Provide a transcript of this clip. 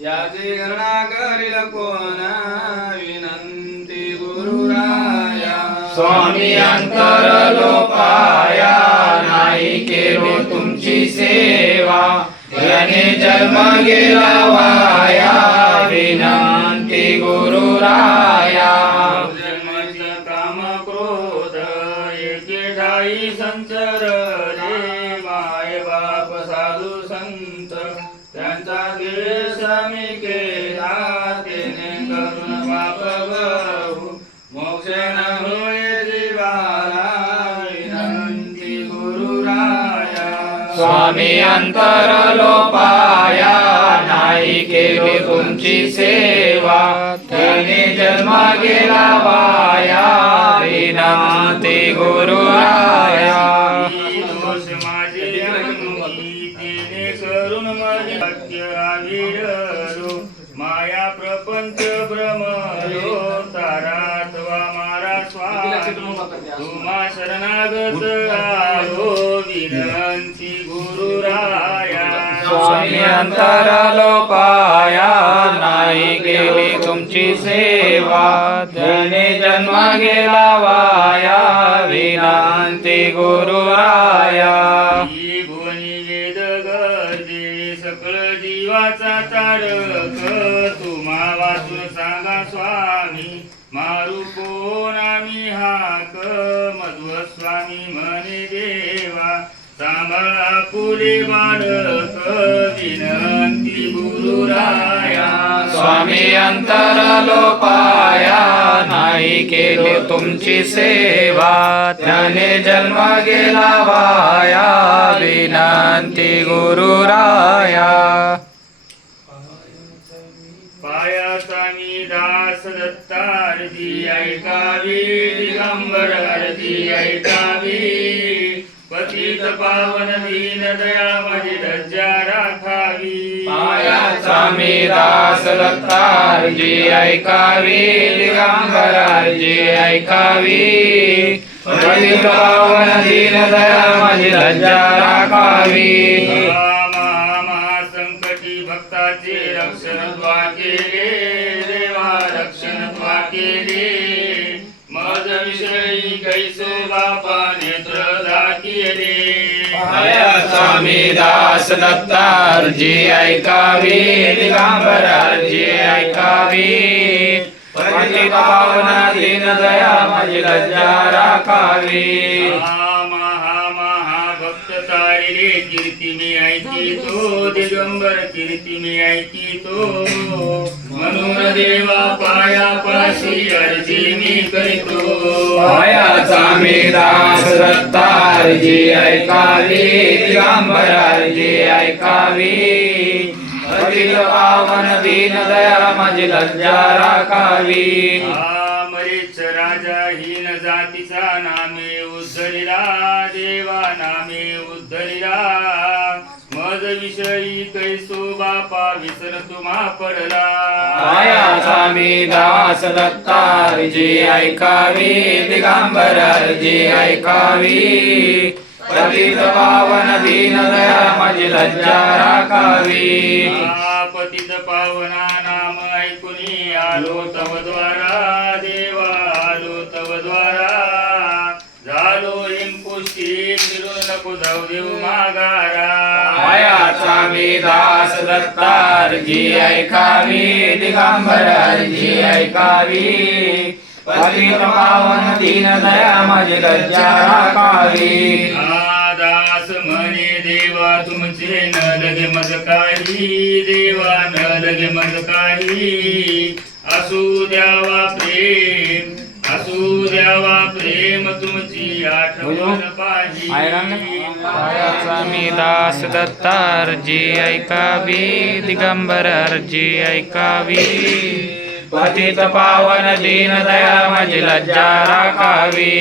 याची गणना करील कोण विनंती गुरुराया? स्वामी अंतर लोपाया नाही केलो तुमची सेवा याने जन्म गेला वाया विनंती गुरुराया. जन्माचा काम क्रोध एके ठाई संचरले स्वामी अंतर लोपाया नाही केली तुमची सेवा त्याने जन्म गेला वाया विनंती गुरुराया। दोष माझे करून माझे माया प्रपंच भ्रमलो तारात्वा मारा स्वामी. तुम्हा शरणागत आलो विनंती गुरुराया. स्वामी अंतर लोपाया नाही केली तुमची सेवा. त्याने जन्म गेला वाया विनंती गुरुराया. ही भुवनी वेद गर्जे सकळ जीवाचा तारक. मारुको नामी आम्ही हाक मध्व स्वामी म्हणे देवा सांभाळा पुरे बालक विनंती गुरुराया. स्वामी अंतर लोपाया नाही केली तुमची सेवा त्याने जन्म गेला वाया विनंती गुरुराया. पायाचा मी दास दत्तारती ऐकावी दिगंबर आरती ऐकावी. पतित पावन दीन दया माझी लज्जा राखावी. पायाचा मी दास दत्तारती ऐकावी दिगंबराजी ऐकावी. पतित पावन दीन दया माझी लज्जा राखावी. रक्षण त्वा केले देवा रक्षण त्वा केले मज विषयी कैसो बापा नेत्र दाखिले पायाचा मी दास दत्तारजी ऐकावी दिगंबराजी ऐकावी. पतित पावन दीन दया माझी लज्जा राखावी. भक्त तारिले कीर्ती मी ऐकितो दिगंबर कीर्ती मी ऐकितो म्हणून देवा पाया पाशी अर्जी मी करीतो. पायाचा मी दास दत्तारजी ऐकावी दिगंबराजी ऐकावी. पतित पावन दीन दया माझी लज्जा राखावी. मरेच राजा हीन जातीचा नामे उद्धरिला देवा नामे उद्धरिला. मज विषयी कैसो बापा विसर तुम्हा पडला. पायाचा मी दास दत्तारजी ऐकावी दिगंबराजी ऐकावी पतित पावन दीन दया माझी लज्जा राखावी पतित पावना नाम ऐकुनी आलो तव द्वारा देऊ मागारा पायाचा मी दास दत्तारजी ऐकावी दिगंबराजी ऐकावी पतित पावन दीन दया माझी लज्जा राखावी. दास म्हणे देवा तुमचे न लगे मज काही. देवा न लगे मज काही. असू द्यावा प्रेम असू द्यावा प्रेम तुमची आठवण पाहिजे मी दास दत्तारजी ऐकावी दिगंबराजी ऐकावी पतित पावन दीन दया माझी लज्जा राखावी.